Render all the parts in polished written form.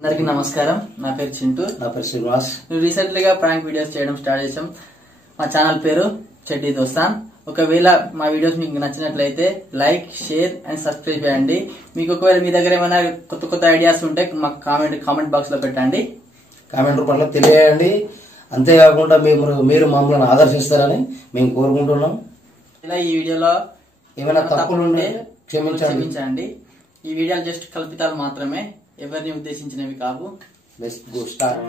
అందరికీ నమస్కారం. నా పేరు చింటూ. నా పేరు శ్రీనివాస్. రీసెంట్లీగా ప్రాంక్ వీడియోస్ చేయడం స్టార్ట్ చేసాం. మా ఛానల్ పేరు చెడ్డీ దోస్తాన్. ఒకవేళ మా వీడియోస్ మీకు నచ్చినట్లయితే లైక్, షేర్ అండ్ సబ్స్క్రైబ్ చేయండి. మీకు ఒకవేళ మీ దగ్గర ఏమైనా కొత్త ఐడియాస్ ఉంటే మాకు కామెంట్ బాక్స్ లో పెట్టండి, కామెంట్ రూపంలో తెలియజేయండి. అంతేకాకుండా మీరు మమ్మల్ని ఆదర్శిస్తారని మేము కోరుకుంటున్నాం. ఇలా ఈ వీడియోలో ఏమైనా తప్పులు ఉంటే క్షమించండి. ఈ వీడియోలు జస్ట్ కల్పితాలు మాత్రమే, ఎవరిని ఉద్దేశించినవి కావు. Let's go start.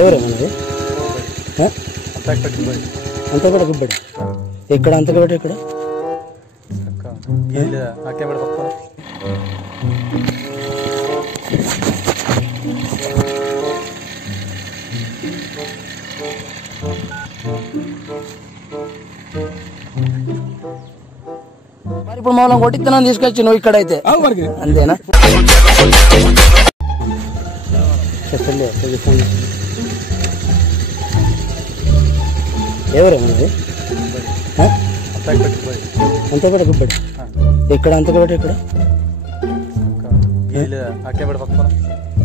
ఎవరు మనది అంతకడ గుబ్బడి ఎక్కడ అంతకడ ఎక్కడ మరి ఇప్పుడు మమ్మల్ని కొట్టిస్తున్నాను తీసుకొచ్చి నువ్వు ఇక్కడైతే అంతేనా? ఎవరు మనది అంతకడ గుబ్బడి ఎక్కడ అంతకడ ఎక్కడ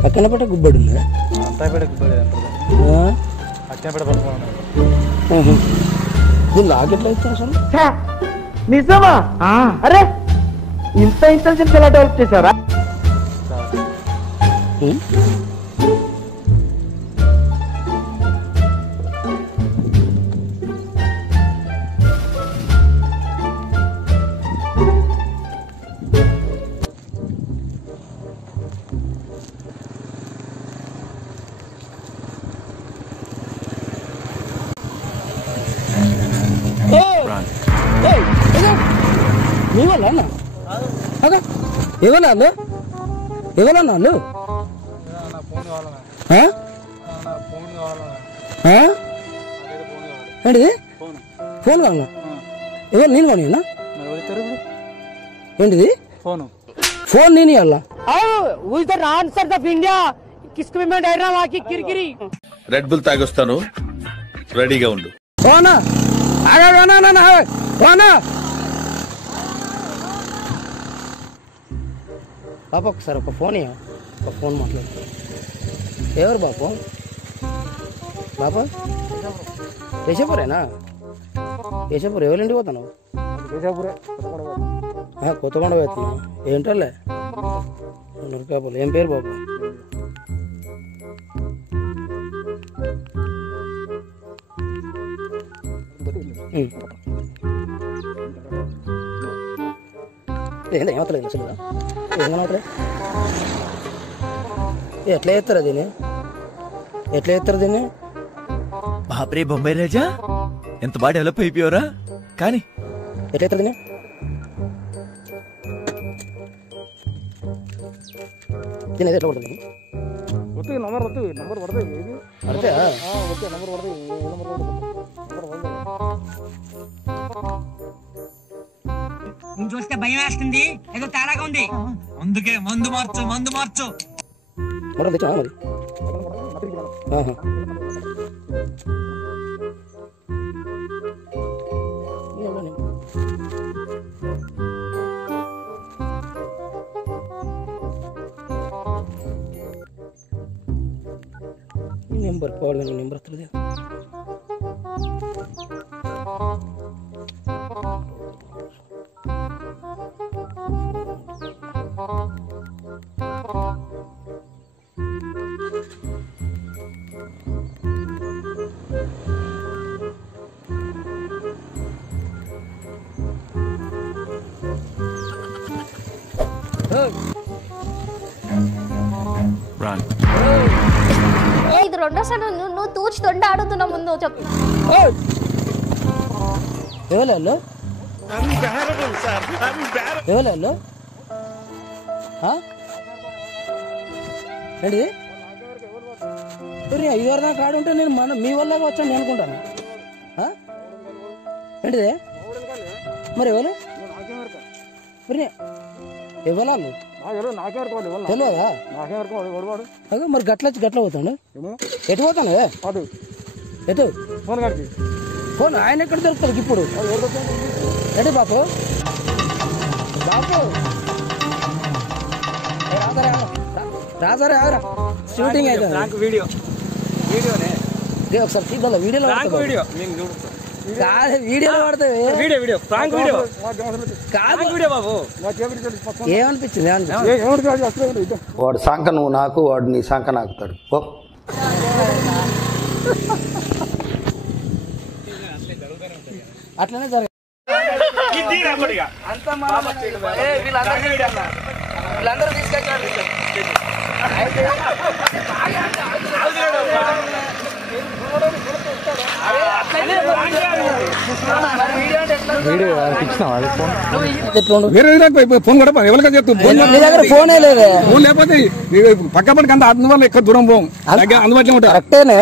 అక్కనపేట గుబ్బడి ఉందా? లాకెట్లా ఇస్తాను అసలు నిజమా? అరే ఇంత ఇంటెలిజెన్స్ ఎలా డెవలప్ చేశారా? మీ వల్ల ఎవరన్నా ఎవరన్నా ఏంటిది ఫోన్ కావాలా? ఎవరు నేను కొనియన్నా? ఏంటిది ఫోన్ నేను ఇవ్వాలా? రెడ్ బుల్ తాగొస్తాను, రెడీగా ఉండు. పాప ఒకసారి ఒక ఫోన్ మాట్లాడు. ఎవరు బాపు? బాపా కేశవపురేనా? కేశవపురం ఎవరింటికి పోతాను? కొత్తకొండ పోతున్నా. ఏంటోలే నరకాపులు. ఏం పేరు బాబు? ఏమవుతలేదు అసలు ఏమవుతుంది? ఎట్లా చేస్తారా దీన్ని? ఎట్లా చేస్తారు దీన్ని? బాప్రే బొంబాయి రాజా, ఎంత బాగా డెవలప్ అయిపోయారా. కానీ ఎట్లా చేస్తారు దీన్ని? దీని ఎట్లా పడుతుంది? చూస్తే భయం వేస్తుంది, ఏదో తేడాగా ఉంది. అందుకే మందు మార్చు మరి తెచ్చా మరి నెంబర్ కావాలి. నెంబర్ వస్తుంది. ఇది రెండోసారి నువ్వు తూచి తొండ ఆడుతున్నా ముందు చెప్పు. ఎవరు ఏంటి 5 దాకా ఆడుంటే నేను మీ వల్ల వచ్చాను అనుకుంటాను. ఏంటిదే మరి ఎవరు మరి ఎవరు తెలియదా అదే మరి గట్ల పోతాడు ఎటు పోతాను ఎటు ఫోన్ ఆయన ఎక్కడ దొరుకుతాడు ఇప్పుడు ఎటు బాపు బాపు రాజారే ఆగరా షూటింగ్ అయితే వీడియోనే ఒకసారి తీద్దా వీడియోలో కాదు వీడియోలో పడతాయి వీడియో ప్రాంక్ వీడియో కాదు వీడియో బాబు ఏమనిపించింది వాడు సంక నువ్వు నాకు వాడు నీ సంక నాకుతాడు అట్లనే జరగదు వీళ్ళందరూ తీసుకొచ్చారు ఫోన్ కూడా ఎవరికైనా చెప్తాను నీ దగ్గర ఫోనే లేదే ఫోన్ లేకపోతే పక్క పక్కకి అంత అందువల్ల ఎక్కడ దూరం పోం అందుబాటులో ఉంటారు కరెక్టేనే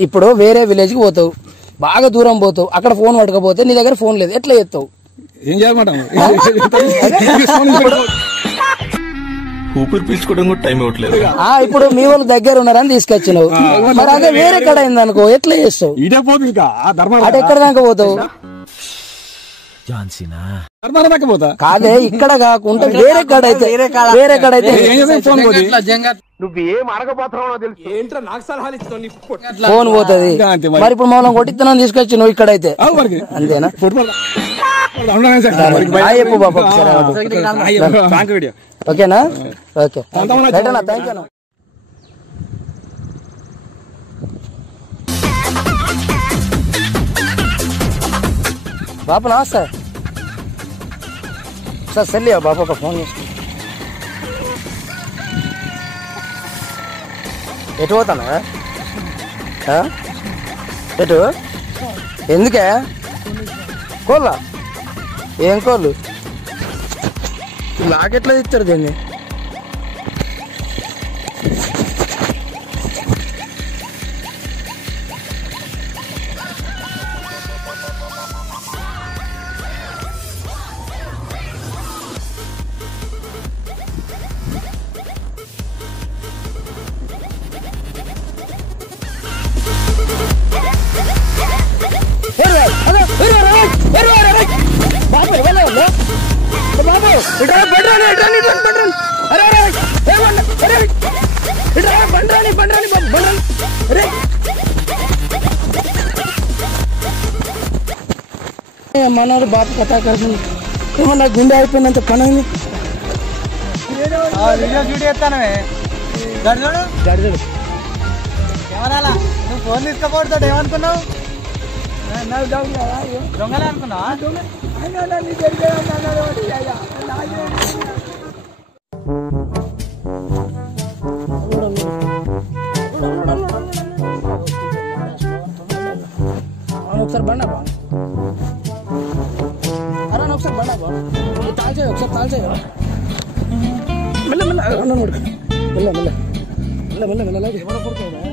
ఇప్పుడు వేరే విలేజ్ కి పోతావు బాగా దూరం పోతావు అక్కడ ఫోన్ పట్టకపోతే నీ దగ్గర ఫోన్ లేదు ఎట్లా చేస్తావు ఏం చేయమంటాం ఊపిరి పీల్చుకోవడం కూడా టైం ఇవ్వట్లేదు ఇప్పుడు మీ వాళ్ళు దగ్గర ఉన్నారని తీసుకొచ్చినావు మరి అదే వేరే కడ అయింది అనుకో ఎట్లా చేస్తావు ఇదే పోదు ఇంకా అటు ఎక్కడ దాకా పోతావు ధర్మారం దాకా పోతా కాదే ఇక్కడ కాకుండా వేరే కడ అయితే ఫోన్ పోతుంది నువ్వు ఏం అడగబోతున్నావు తెలుసు ఏంట్రా నాకు సలహాలు ఇస్తావు ఫోన్ పోతుంది మరి ఇప్పుడు మనం కొట్టిస్తున్నాం తీసుకొచ్చి నువ్వు ఇక్కడైతే అంతేనా చెప్పు బాబు ఓకేనా ఓకే థ్యాంక్ యూ. బాబు నమస్తే సార్ సెల్లియా బాబు ఒక ఫోన్ చేసి ఎటు పోతానా ఎటు ఎందుకే కోళ్ళ ఏం కోళ్ళు లాకెట్లా ఇచ్చారు దీన్ని మనోడు బాబు కథా కలిసి ఏమన్నా గుండె అయిపోయినంత పని అయింది గడిదడు కెమెరాలా నువ్వు ఫోన్ తీసుకోబోతాడు ఏమనుకున్నావు దొంగలే అనుకున్నావా ఒకసారి బండా బా అరే ఒకసారి బండా బా తాల్చేయ ఒకసారి తాల్చేయ మెల్ల మెల్ల మెల్ల మెల్ల మెల్ల మెల్ల మెల్ల